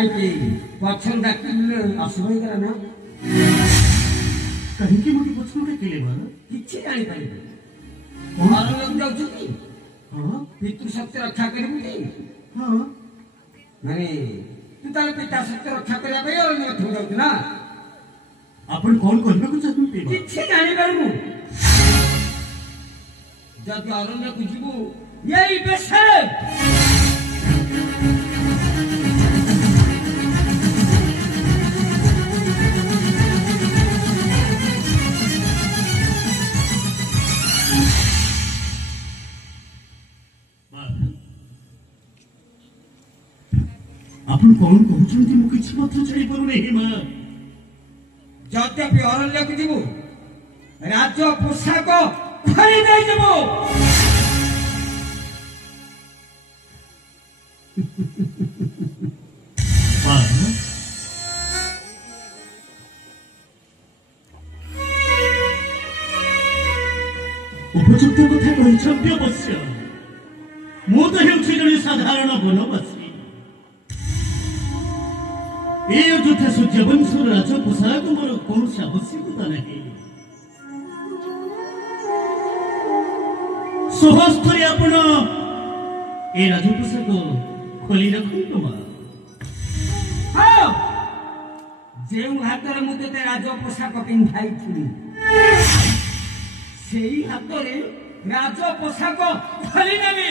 ଖାଇକି ପଛରୁ ଡାକିଲେ ଅଶୁଭ ହେଇଗଲା ନା କାହିଁକି ମୋତେ ପଛରୁ ଡାକିଲେ ମା? କିଛି ଜାଣିପାରିବେ ଅରଣ୍ୟକୁ ଯାଉଛନ୍ତି ହଁ ପିତୃ ଶକ୍ତି ରକ୍ଷା କରିବୁ କି? ହଁ ମାନେ ତୁ ତାହେଲେ ପିତା ଶକ୍ତି ରକ୍ଷା କରିବା ପାଇଁ ଅରଣ୍ୟକୁ ଯାଉଛୁ ନା? ଆପଣ କଣ କହିବାକୁ ଚାହୁଁଛନ୍ତି? କିଛି ଜାଣିପାରିବୁ ଯଦି ଅରଣ୍ୟକୁ ଯିବୁ ଏଇ ବେଶେ ଆପଣ କଣ କହୁଛନ୍ତି? ମୁଁ କିଛି ମଧ୍ୟ ଜାଣିପାରୁନାହିଁ ମା। ଯଦ୍ୟପି ଅରଣ୍ୟକୁ ଯିବୁ ରାଜ ପୋଷାକ ଧରି ନେଇଯିବୁ। ଉପଯୁକ୍ତ କଥା କହିଛନ୍ତି ଅବଶ୍ୟ। ମୁଁ ତ ହେଉଛି ଜଣେ ସାଧାରଣ ବନବାସୀ। ଏ ଅଯୋଧ୍ୟା ସୂର୍ଯ୍ୟବଂଶର ରାଜପୋଷାକ ମୋର କୌଣସି ଆବଶ୍ୟକତା ନାହିଁ। ସହସ୍ତରେ ଆପଣ ଏ ରାଜପୋଷାକ ଖୋଲି ରଖନ୍ତୁ ମା। ଯେଉଁ ହାତରେ ମୁଁ ତୋତେ ରାଜପୋଷାକ ପିନ୍ଧାଇଥିଲି ସେଇ ହାତରେ ରାଜପୋଷାକ ଖୋଲି ନେବି।